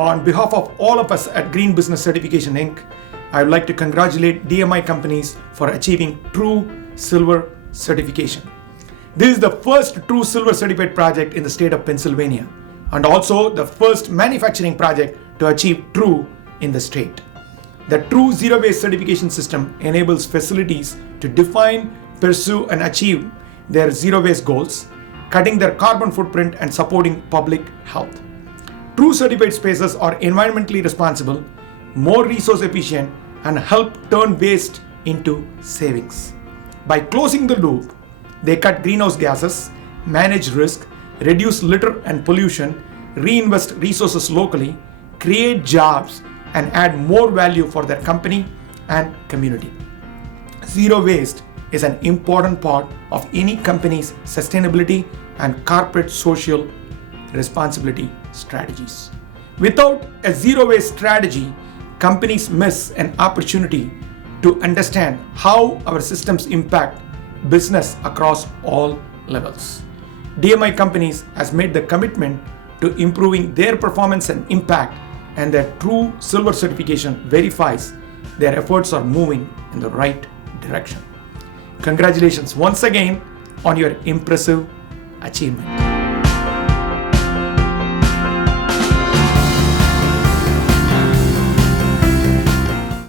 On behalf of all of us at Green Business Certification Inc., I would like to congratulate DMI companies for achieving True Silver certification. This is the first True Silver certified project in the state of Pennsylvania, and also the first manufacturing project to achieve True in the state. The True Zero Waste certification system enables facilities to define, pursue, and achieve their zero waste goals, cutting their carbon footprint and supporting public health. True certified spaces are environmentally responsible, more resource efficient, and help turn waste into savings. By closing the loop, they cut greenhouse gases, manage risk, reduce litter and pollution, reinvest resources locally, create jobs, and add more value for their company and community. Zero waste is an important part of any company's sustainability and corporate social responsibility strategies. Without a zero waste strategy, companies miss an opportunity to understand how our systems impact business across all levels. DMI companies has made the commitment to improving their performance and impact, and their True Silver certification verifies their efforts are moving in the right direction. Congratulations once again on your impressive achievement.